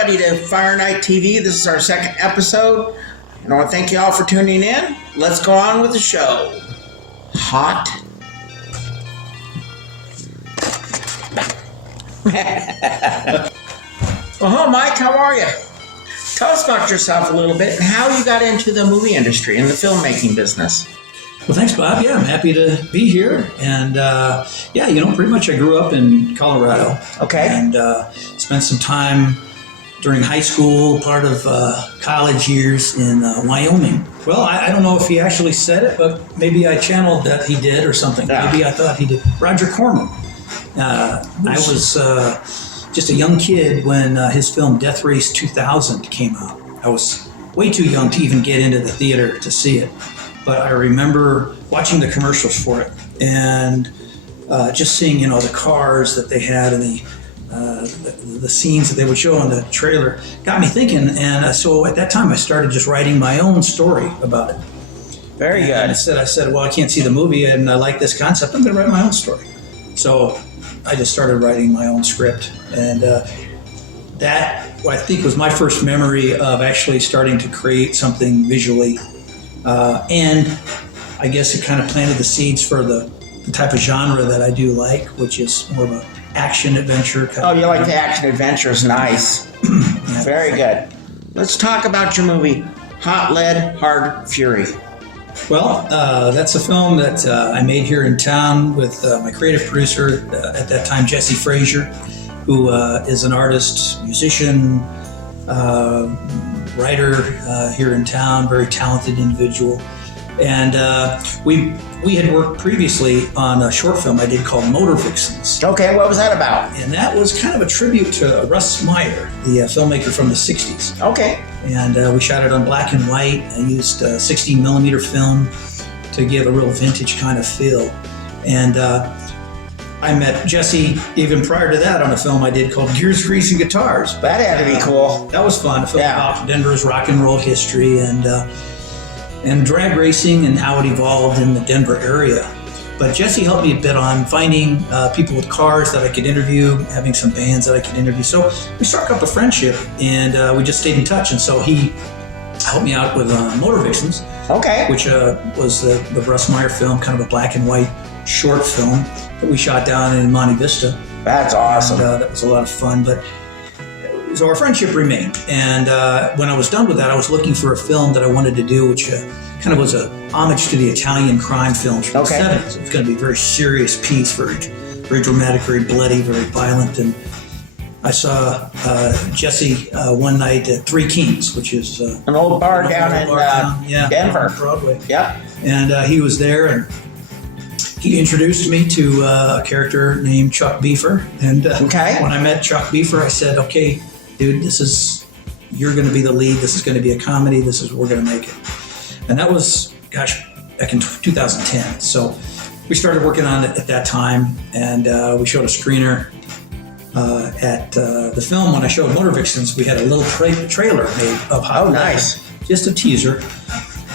everybody to FireKnight TV. This is our second episode, and I want to thank you all for tuning in. Let's go on with the show. Hot. Well, Mike, how are you? Tell us about yourself a little bit and how you got into the movie industry and the filmmaking business. Well, thanks, Bob. Yeah, I'm happy to be here. And pretty much I grew up in Colorado. Okay. And spent some time during high school, part of college years in Wyoming. Well, I don't know if he actually said it, but maybe I channeled that he did or something. Yeah. Maybe I thought he did. Roger Corman. I was just a young kid when his film Death Race 2000 came out. I was way too young to even get into the theater to see it. But I remember watching the commercials for it and just seeing, the cars that they had and the scenes that they would show in the trailer got me thinking. And so at that time, I started just writing my own story about it. Very good. And I said, well, I can't see the movie and I like this concept. I'm going to write my own story. So I just started writing my own script. And that, I think, was my first memory of actually starting to create something visually. And I guess it kind of planted the seeds for the type of genre that I do like, which is more of an action adventure. You like the action adventures? Nice. Yeah. Very good. Let's talk about your movie, Hot Lead, Hard Fury. Well, that's a film that I made here in town with my creative producer at that time, Jesse Frazier, who is an artist, musician, writer here in town, very talented individual. And we had worked previously on a short film I did called Motor Vixens. Okay, what was that about? And that was kind of a tribute to Russ Meyer, the filmmaker from the 60s. Okay. And we shot it on black and white. I used 16 millimeter film to give a real vintage kind of feel. And I met Jesse even prior to that on a film I did called Gears, Grease, and Guitars. That had to be cool. That was fun. A film about Denver's rock and roll history and drag racing and how it evolved in the Denver area. But Jesse helped me a bit on finding people with cars that I could interview, having some bands that I could interview. So we struck up a friendship and we just stayed in touch. And so he helped me out with Motor Vixens, which was the Russ Meyer film, kind of a black and white short film that we shot down in Monte Vista. That's awesome. And, that was a lot of fun. But so our friendship remained. And when I was done with that, I was looking for a film that I wanted to do, which kind of was a homage to the Italian crime films from the 70s. It was going to be a very serious piece, very dramatic, very bloody, very violent. And I saw Jesse one night at Three Kings, which is an old bar down in Denver. On Broadway. Yep. And he was there, and he introduced me to a character named Chuck Beaver. And when I met Chuck Beaver, I said, okay, dude, you're going to be the lead. This is going to be a comedy. We're going to make it. And that was, back in 2010. So we started working on it at that time, and we showed a screener at the film. When I showed Motor Vixens, we had a little trailer made of Hot Lead. Nice. Just a teaser.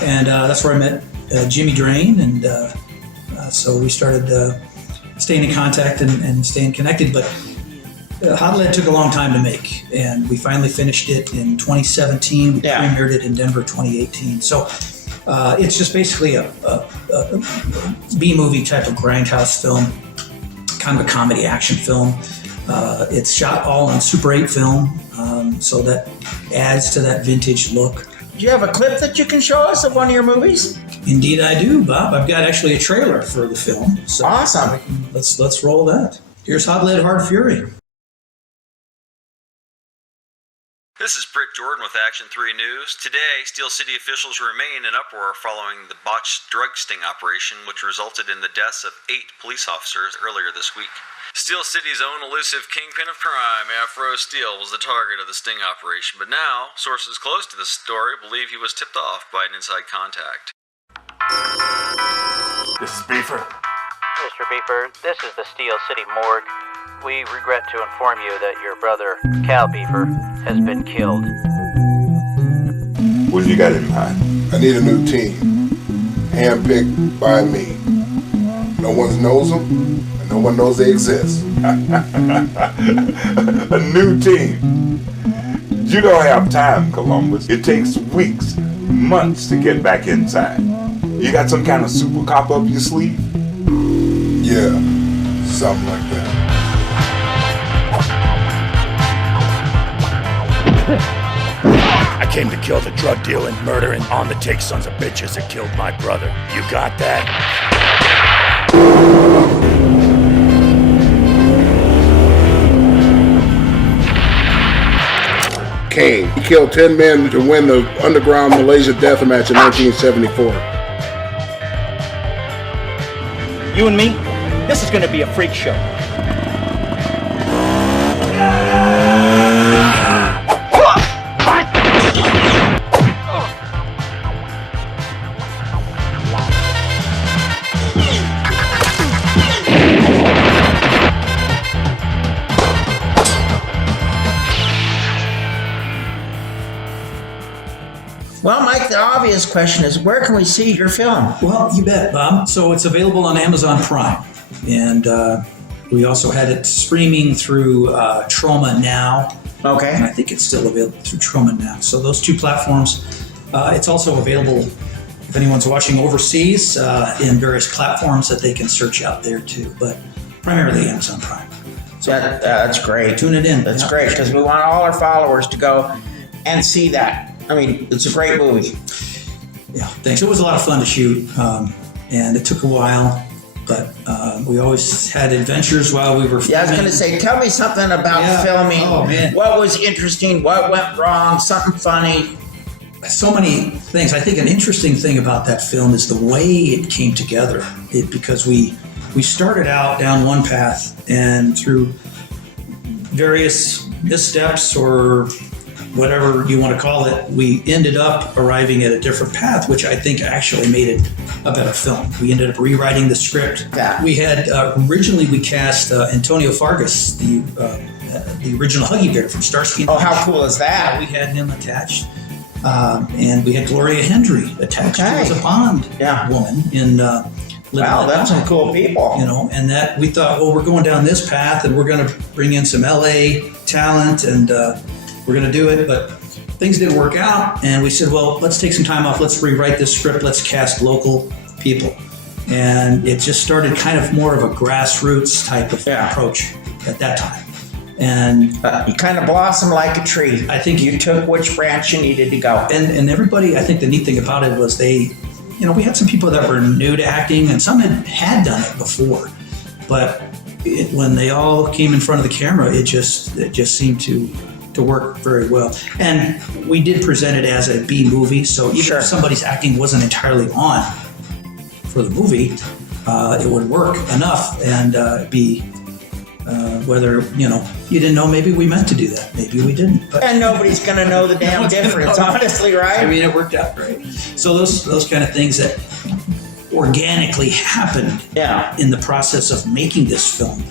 And that's where I met Jimmy Drain, and so we started staying in contact and staying connected. But Hot Lead took a long time to make, and we finally finished it in 2017. We premiered it in Denver 2018. So it's just basically a B-movie type of grindhouse film, kind of a comedy action film. It's shot all on Super 8 film, so that adds to that vintage look. Do you have a clip that you can show us of one of your movies? Indeed I do, Bob. I've got actually a trailer for the film. So awesome. Let's roll that. Here's Hot Lead, Hard Fury. This is Britt Jordan with Action 3 News. Today, Steel City officials remain in uproar following the botched drug sting operation, which resulted in the deaths of 8 police officers earlier this week. Steel City's own elusive kingpin of crime, Afro Steel, was the target of the sting operation, but now, sources close to the story believe he was tipped off by an inside contact. This is Beaver. Mr. Beaver, this is the Steel City morgue. We regret to inform you that your brother, Cal Beaver, has been killed. What do you got in mind? I need a new team, handpicked by me. No one knows them, and no one knows they exist. A new team. You don't have time, Columbus. It takes weeks, months to get back inside. You got some kind of super cop up your sleeve? Yeah, something like that. I came to kill the drug dealing, murdering, on the take sons of bitches that killed my brother. You got that? Kane. He killed 10 men to win the underground Malaysia death match in 1974. You and me, this is gonna be a freak show. Well, Mike, the obvious question is, where can we see your film? Well, you bet, Bob. So it's available on Amazon Prime. And we also had it streaming through Trauma Now. Okay. And I think it's still available through Trauma Now. So those two platforms. It's also available, if anyone's watching overseas, in various platforms that they can search out there too. But primarily Amazon Prime. So That's great. tune it in. That's Yeah. great, because we want all our followers to go and see that. I mean, it's a great movie. Yeah, thanks. It was a lot of fun to shoot, and it took a while, but we always had adventures while we were filming. Yeah, I was going to say, tell me something about Yeah. filming. Oh, man. What was interesting? What went wrong? Something funny? So many things. I think an interesting thing about that film is the way it came together. Because we started out down one path, and through various missteps or whatever you want to call it, we ended up arriving at a different path, which I think actually made it a better film. We ended up rewriting the script. Yeah. We had originally we cast Antonio Fargas, the original Huggy Bear from Starsky and Oh, Hutch. how cool is that? We had him attached, and we had Gloria Hendry attached Okay. as a Bond Yeah. woman in. Wow, that's some cool people. You know, and that we thought, well, we're going down this path, and we're going to bring in some LA talent, and we're going to do it. But things didn't work out, and we said, well, let's take some time off. Let's rewrite this script. Let's cast local people, and it just started kind of more of a grassroots type of approach at that time. And You kind of blossomed like a tree. I think You took which branch you needed to go. and everybody, I think the neat thing about it was we had some people that were new to acting, and some had done it before, but when they all came in front of the camera, it just seemed to work very well. And we did present it as a B movie, so even Sure. if somebody's acting wasn't entirely on for the movie, it would work enough and be whether you didn't know, maybe we meant to do that, maybe we didn't. But And nobody's going to know the damn one's gonna difference, know. honestly, right? I mean, it worked out great. So those kind of things that organically happened in the process of making this film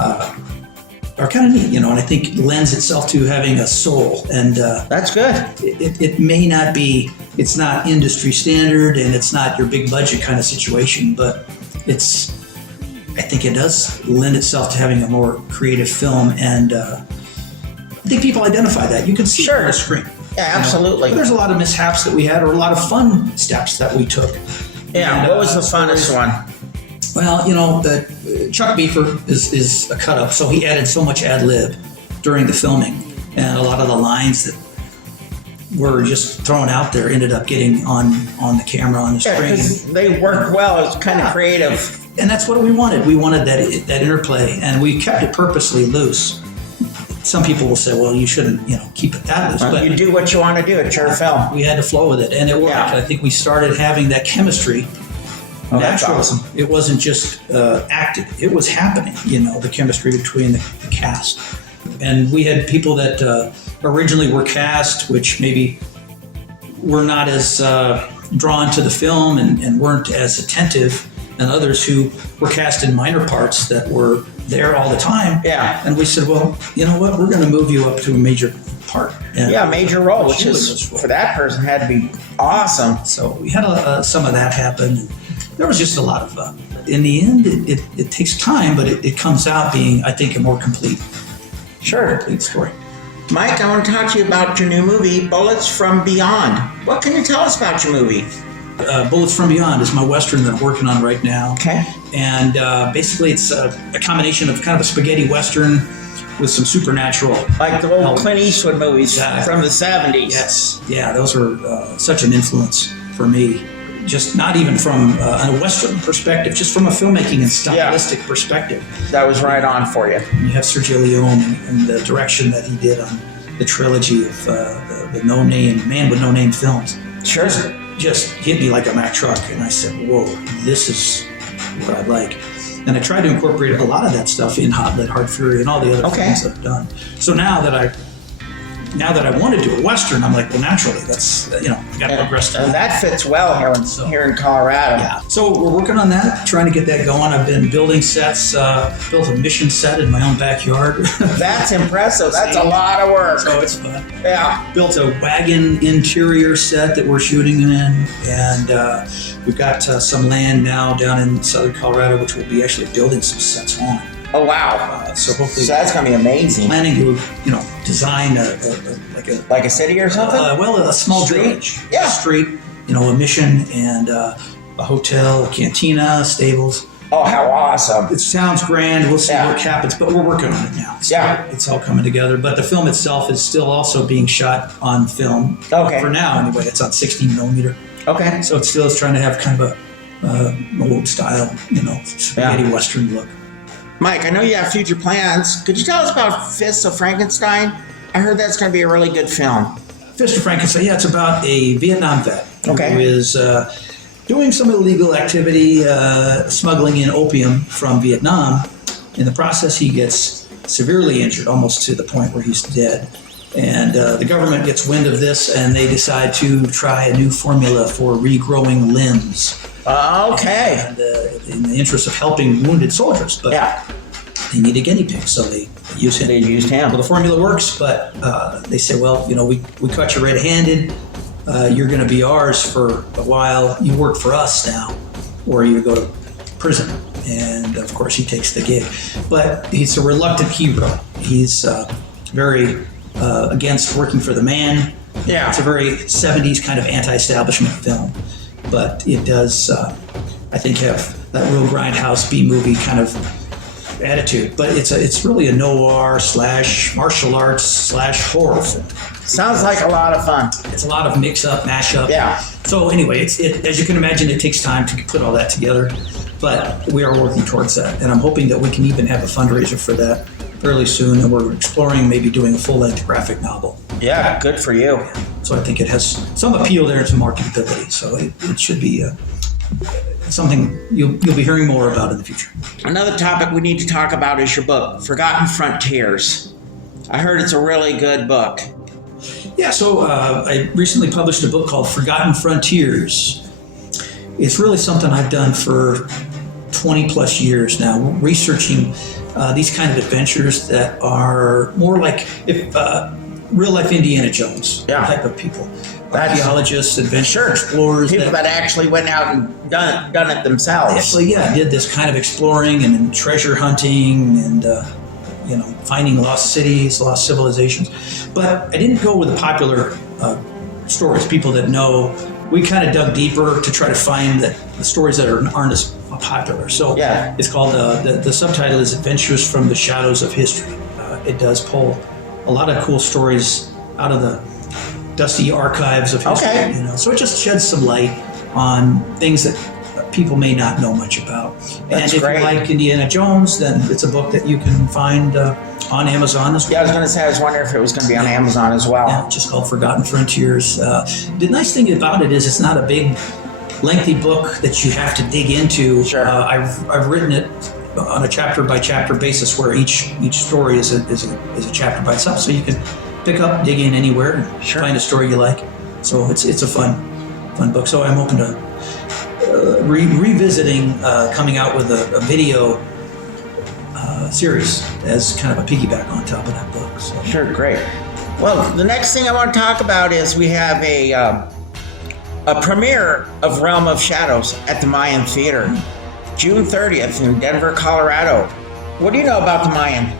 are kind of neat, and I think lends itself to having a soul. And that's good. It may not be, it's not industry standard, and it's not your big budget kind of situation, but I think it does lend itself to having a more creative film, and I think people identify that. You can see it on the screen. Yeah, absolutely. There's a lot of mishaps that we had, or a lot of fun steps that we took. Yeah, And, what was the funnest one? Well, Chuck Beefer is a cut up, so he added so much ad lib during the filming, and a lot of the lines that were just thrown out there ended up getting on the camera, on the Yeah, screen. 'cause they worked well. It's kind of creative. And that's what we wanted. We wanted that interplay, and we kept it purposely loose. Some people will say, well, you shouldn't, keep it that loose. But You do what you want to do. It's your film. we had to flow with it, and it worked. Yeah. I think we started having that chemistry. Oh, that's natural. awesome. It wasn't just acted. It was happening, the chemistry between the cast. And we had people that originally were cast, which maybe were not as drawn to the film and weren't as attentive, and others who were cast in minor parts that were there all the time. Yeah. And we said, well, you know what? We're going to move you up to a major part. And Yeah, major role, which Really is, was role. for that person, had to be awesome. So we had some of that happen. There was just a lot of fun. In the end, it takes time, but it comes out being, I think, a more complete Sure. story. Mike, I want to talk to you about your new movie, Bullets from Beyond. What can you tell us about your movie? Bullets from Beyond is my Western that I'm working on right now. Okay. And basically it's a combination of kind of a spaghetti Western with some supernatural. Like the old Clint Eastwood movies from the 70s. Yes. Yeah, those were such an influence for me. Just not even from a Western perspective, just from a filmmaking and stylistic perspective. That was right on for you. You have Sergio Leone and the direction that he did on the trilogy of the Man with No Name films. Sure. Just hit me like a Mack truck, and I said, whoa, this is what I like. And I tried to incorporate a lot of that stuff in Hot Lead, Hard Fury, and all the other things that I've done. So now that I want to do a Western, I'm like, well, naturally, that's, I got to progress to that. That fits well here in Colorado. Yeah. So we're working on that, trying to get that going. I've been building sets, built a mission set in my own backyard. That's impressive. That's a lot of work. So it's fun. Yeah. Built a wagon interior set that we're shooting in, and we've got some land now down in southern Colorado, which we'll be actually building some sets on. Oh, wow. So hopefully... So that's going to be amazing. Planning to, design like a city or something? A small village. Yeah. A street, a mission, and a hotel, a cantina, stables. Oh, how awesome. It sounds grand. We'll see what happens, but we're working on it now. So it's all coming together. But the film itself is still also being shot on film. Okay. For now, anyway. It's on 16 millimeter. Okay. So it still is trying to have kind of a old style, spaghetti Western look. Mike, I know you have future plans. Could you tell us about Fists of Frankenstein? I heard that's going to be a really good film. Fist of Frankenstein, it's about a Vietnam vet who is doing some illegal activity, smuggling in opium from Vietnam. In the process, he gets severely injured, almost to the point where he's dead. And the government gets wind of this, and they decide to try a new formula for regrowing limbs. Okay. And in the interest of helping wounded soldiers, but they need a guinea pig, so they use him. They used him. Well, the formula works, but they say, well, we caught you red-handed. You're going to be ours for a while. You work for us now, or you go to prison. And of course, he takes the gig. But he's a reluctant hero. He's very against working for the man. Yeah. It's a very 70s kind of anti-establishment film. But it does, I think, have that real grindhouse B-movie kind of attitude. But it's really a noir / martial arts / horror film. Sounds like a lot of fun. It's a lot of mix-up, mash-up. Yeah. So anyway, as you can imagine, it takes time to put all that together. But we are working towards that. And I'm hoping that we can even have a fundraiser for that fairly soon. And we're exploring maybe doing a full-length graphic novel. Yeah, good for you. So I think it has some appeal there and some marketability. So it should be something you'll be hearing more about in the future. Another topic we need to talk about is your book, Forgotten Frontiers. I heard it's a really good book. Yeah, so I recently published a book called Forgotten Frontiers. It's really something I've done for 20 plus years now, researching these kind of adventures that are more like real life Indiana Jones type of people. Archaeologists, adventure explorers. People that actually went out and done it themselves. Actually, did this kind of exploring and treasure hunting and finding lost cities, lost civilizations. But I didn't go with the popular stories, people that know. We kind of dug deeper to try to find the stories that aren't as popular. So it's called, the subtitle is Adventures from the Shadows of History. It does pull a lot of cool stories out of the dusty archives of history. Okay. So it just sheds some light on things that people may not know much about. And if you like Indiana Jones, then it's a book that you can find on Amazon as well. Yeah, I was going to say, I was wondering if it was going to be on Amazon as well. Yeah, just called Forgotten Frontiers. The nice thing about it is it's not a big, lengthy book that you have to dig into. Sure. I've written it on a chapter by chapter basis, where each story is a chapter by itself, so you can pick up, dig in anywhere, and find a story you like. So it's a fun book. So I'm open to revisiting, coming out with a video series as kind of a piggyback on top of that book. So. Sure, great. Well, the next thing I want to talk about is we have a premiere of Realm of Shadows at the Mayan Theater, June 30th in Denver, Colorado. What do you know about the Mayan?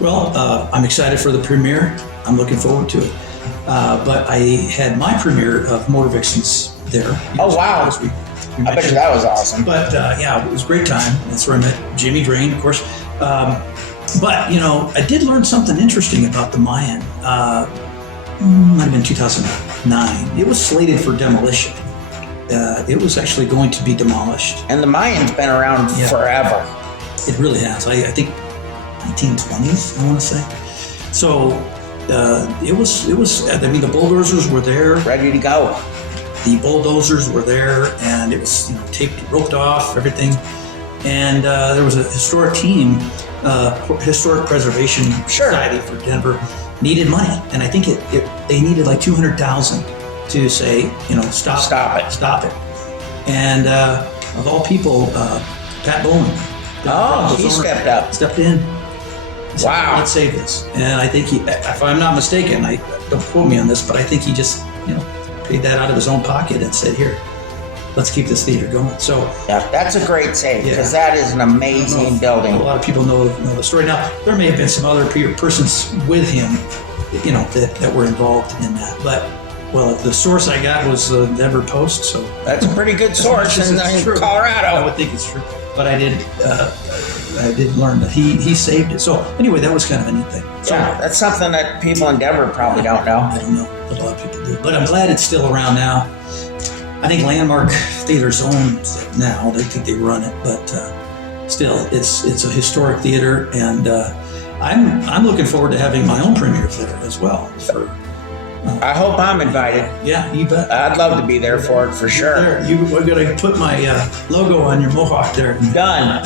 Well, I'm excited for the premiere. I'm looking forward to it. But I had my premiere of Motor Vixens there. Oh, wow. I bet you that was awesome. But yeah, it was a great time. That's where I met Jimmy Drain, of course. But, you know, I did learn something interesting about the Mayan. Might have been 2009. It was slated for demolition. It was actually going to be demolished. And the Mayan's been around forever. It really has. I think 1920s, I want to say. So it was. I mean, the bulldozers were there, ready to go. The bulldozers were there, and it was, you know, taped, roped off, everything. And there was a historic team, Historic Preservation Society for Denver, needed money, and I think they needed like $200,000 to say, you know, stop it. And of all people, Pat Bowman. He stepped in. Said, wow. Let's save this. And I think if I'm not mistaken, don't quote me on this, but I think he just, you know, paid that out of his own pocket and said, here, let's keep this theater going. So yeah, that's a great save, because that is an amazing building. A lot of people know the story. Now, there may have been some other persons with him, you know, that were involved in that. But, well, the source I got was the Denver Post, so that's a pretty good source in Colorado. I would think it's true. But I did learn that he saved it. So anyway, that was kind of a neat thing. So, yeah, that's something that people in Denver probably don't know. I don't know, but a lot of people do. But I'm glad it's still around now. I think Landmark Theaters owns it now. They think they run it, but still, it's a historic theater, and I'm looking forward to having my own premieres there as well. I hope I'm invited. Yeah, you bet. I'd love to be there for it, for sure. We're going to put my logo on your Mohawk there. Done.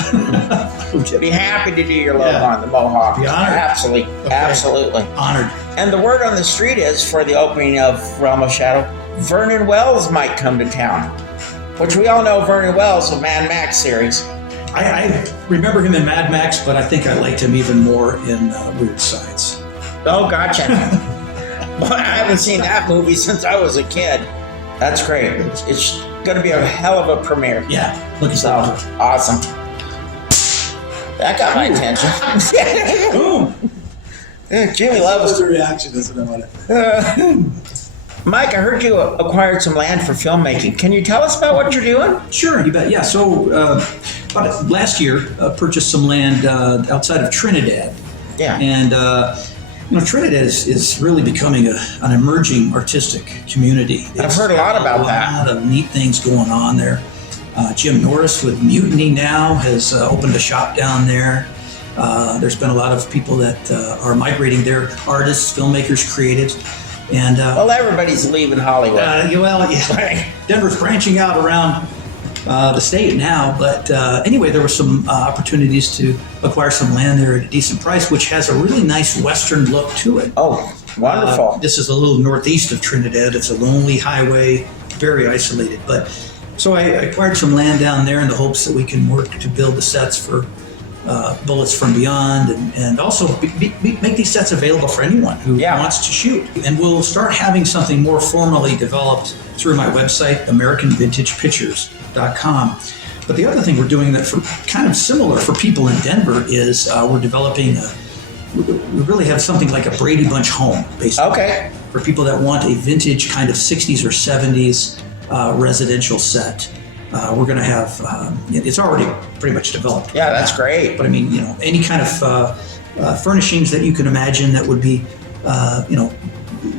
Be happy to do your logo on the Mohawk. Be honored. Absolutely. Okay. Absolutely. Honored. And the word on the street is, for the opening of Realm of Shadow, Vernon Wells might come to town, which we all know Vernon Wells of Mad Max series. I remember him in Mad Max, but I think I liked him even more in Weird Science. Oh, gotcha. Well, I haven't seen that movie since I was a kid. That's great. It's going to be a hell of a premiere. Yeah, looking forward to it. Awesome. That got my attention. Boom. Jimmy loves the reaction. That's what I wanted. Mike, I heard you acquired some land for filmmaking. Can you tell us about what you're doing? Sure, you bet. Yeah, so about last year, purchased some land outside of Trinidad. Yeah. And, you know, Trinidad is really becoming an emerging artistic community. I've heard a lot about that. A lot of neat things going on there. Jim Norris with Mutiny now has opened a shop down there. There's been a lot of people that are migrating there, artists, filmmakers, creatives. And well, everybody's leaving Hollywood. Denver's branching out around the state now, but anyway, there were some opportunities to acquire some land there at a decent price, which has a really nice western look to it. Oh, wonderful. This is a little northeast of Trinidad. It's a lonely highway, very isolated. But so I acquired some land down there in the hopes that we can work to build the sets for Bullets from Beyond, and also make these sets available for anyone who wants to shoot. And we'll start having something more formally developed through my website, AmericanVintagePictures.com. But the other thing we're doing that for kind of similar for people in Denver is we're developing we really have something like a Brady Bunch home, basically. Okay. For people that want a vintage kind of 60s or 70s residential set. We're going to have, it's already pretty much developed. Yeah, that's great. But I mean, you know, any kind of furnishings that you can imagine that would be, you know,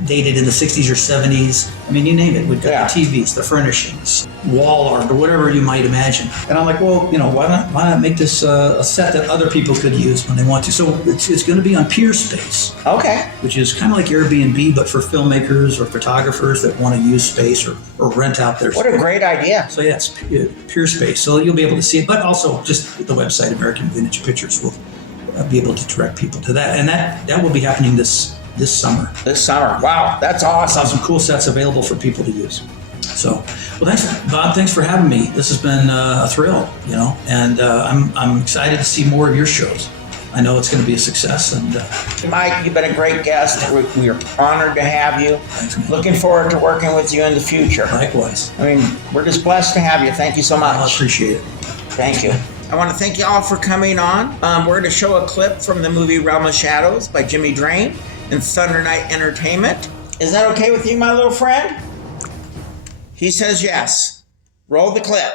dated in the 60s or 70s. I mean, you name it. We've got the TVs, the furnishings, wall art, or whatever you might imagine. And I'm like, well, you know, why not make this a set that other people could use when they want to? So it's going to be on Pier Space. Okay. Which is kind of like Airbnb, but for filmmakers or photographers that want to use space or rent out their space. What a great idea. So yeah, it's Pier Space. So you'll be able to see it, but also just the website, American Vintage Pictures, will be able to direct people to that. And that will be happening this summer. This summer. Wow, that's awesome. Some cool sets available for people to use. So, well, thanks, Bob. Thanks for having me. This has been a thrill, you know, and I'm excited to see more of your shows. I know it's going to be a success. And Mike, you've been a great guest. We are honored to have you. Thanks, man. Looking forward to working with you in the future. Likewise. I mean, we're just blessed to have you. Thank you so much. I appreciate it. Thank you. I want to thank you all for coming on. We're going to show a clip from the movie Realm of Shadows by Jimmy Drain and ThunderKnight Entertainment. Is that okay with you, my little friend? He says yes. Roll the clip.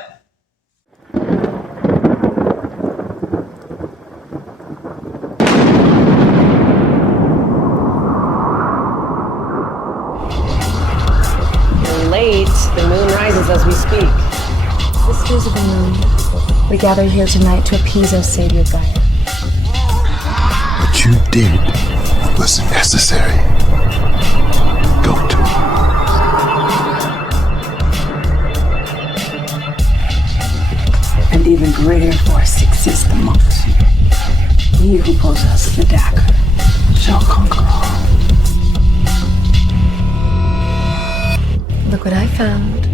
You're late. The moon rises as we speak. Sisters of the Moon, we gather here tonight to appease our savior Gaia. What you did wasn't necessary. Go to. And even greater force exists amongst you. He who possesses the dagger shall conquer all. Look what I found.